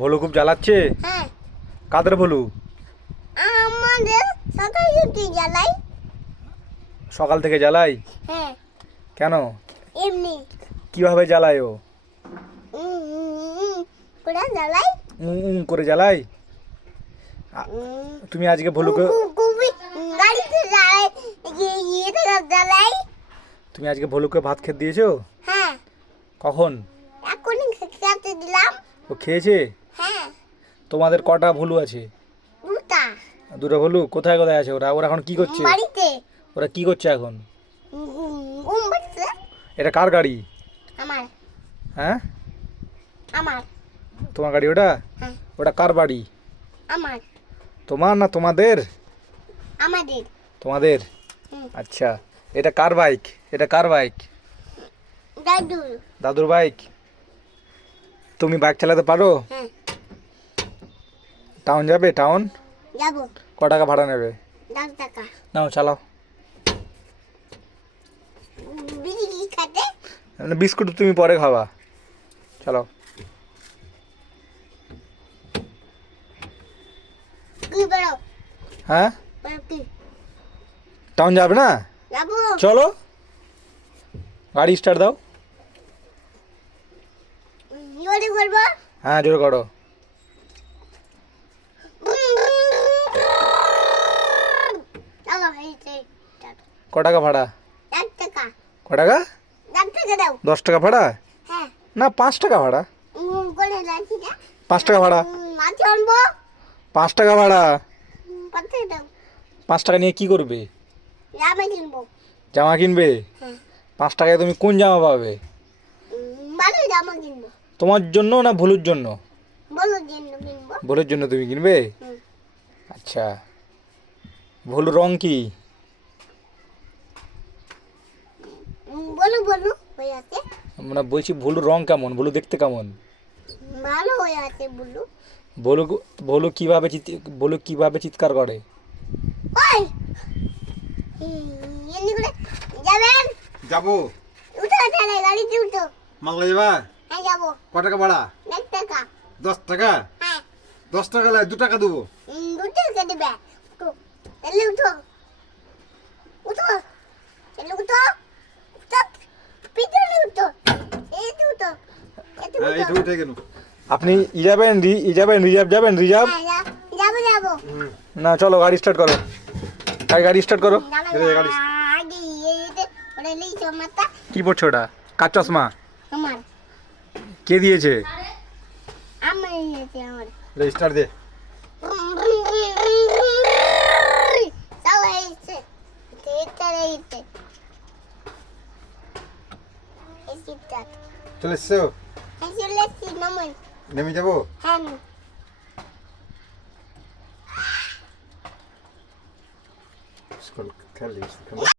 ভলু খুব জ্বালাচ্ছে। হ্যাঁ কাদের ভলু? আমাদের সকাল থেকে জ্বালাই। সকাল থেকে জ্বালাই? হ্যাঁ কেন? এমনি কিভাবে জ্বালায় ও? পুরা জ্বালাই। করে জ্বালাই? তুমি আজকে ভলুকে গাড়িতে জ্বালাই, ইয়েতে জ্বালাই। তুমি আজকে ভলুকে ভাত খেতে দিয়েছো? হ্যাঁ কখন? এখনই খেতে দিলাম। ও খেয়েছে? হ্যাঁ তোমাদের কটা ভলু আছে? দুটা। দুটো ভলু? কোথায় কোথায় আছে ওরা? ওরা এখন কি করছে? বাড়িতে ওরা কি করছে এখন? ঘুম পাচ্ছে। এটা কার গাড়ি? আমার হ্যাঁ, আমার তোমার গাড়ি ওটা? হ্যাঁ ওটা কার বাড়ি? আমার তোমার না তোমাদের? আমাদের। তোমাদের। হুম। আচ্ছা, এটা কার বাইক? এটা কার বাইক? দাদু। দাদুর বাইক। তুমি বাইক চালাতে পারো? হ্যাঁ টাউন যাবে? টাউন যাবো। ক টাকা ভাড়া নেবে? 10 টাকা। নাও চালাও। বিড়ি খাতে। বিস্কুট তুমি পরে খাবা, চালাও। কি বলো? হ্যাঁ, বলো কি? টাউন যাবে না? যাবো। চলো, গাড়ি স্টার্ট দাও। জোরে বলবো। হ্যাঁ, জোরে করো। চলো হয়েছে। ক টাকা ভাড়া? 10 টাকা। ক টাকা? 10 টাকা দাও। 10 টাকা ভাড়া? হ্যাঁ না, 5 টাকা ভাড়া। করে রাখি না। 5 টাকা ভাড়া। মাছ আনবো। 5 টাকা ভাড়া। 5 টাকা দাও। 5 টাকা নিয়ে কি করবে? জামা কিনবো। জামা কিনবে? হ্যাঁ 5 টাকায় তুমি কোন জামা পাবে? ভালো জামা কিনবো। তোমার জন্য না ভুলুর জন্য? বলো জন্য কিনবো। ভুলুর জন্য তুমি কিনবে? হুম। আচ্ছা, ভুলুর রং কি? বলো বলো হয়ে আছে। মানে বলছি ভুলুর রং কেমন? ভুলু দেখতে কেমন? ভালো হয়ে আছে বলু। ভুলু ভুলু কিভাবে ভুলু কিভাবে চিৎকার করে? ওই এমনি করে যাবেন। যাবো। উঠো তাহলে গাড়িতে উঠো। মাংলা যাবা? হ্যাঁ যাবো। ক টাকা ভাড়া? 10 টাকা। 10 টাকা? হ্যাঁ 10 টাকা লাই 2 টাকা দেবো। 2 টাকা দেবে। উঠো তাহলে উঠো। উঠো তাহলে উঠো। উঠো পিছনে উঠো। এই তো উঠো। এই হ্যাঁ, তো এইটু উঠো। উঠে গেল। আপনি যাবেন রিজার্ভ যাবেন? রিজার্ভ? হ্যাঁ যাবো যাবো। না, চলো গাড়ি স্টার্ট করো। গাড়ি স্টার্ট করো। আগে এইতে ওরে লিচো মাতা কি পড়ছো ওটা? কার চশমা? আমার কে দিয়েছে? আমার এইতে আমার রেজিস্টার দে। তাও এইতে এইতে এইতে চলে এসছো? এইতে নামই নেমে যাবো? হ্যাঁ খেয়াল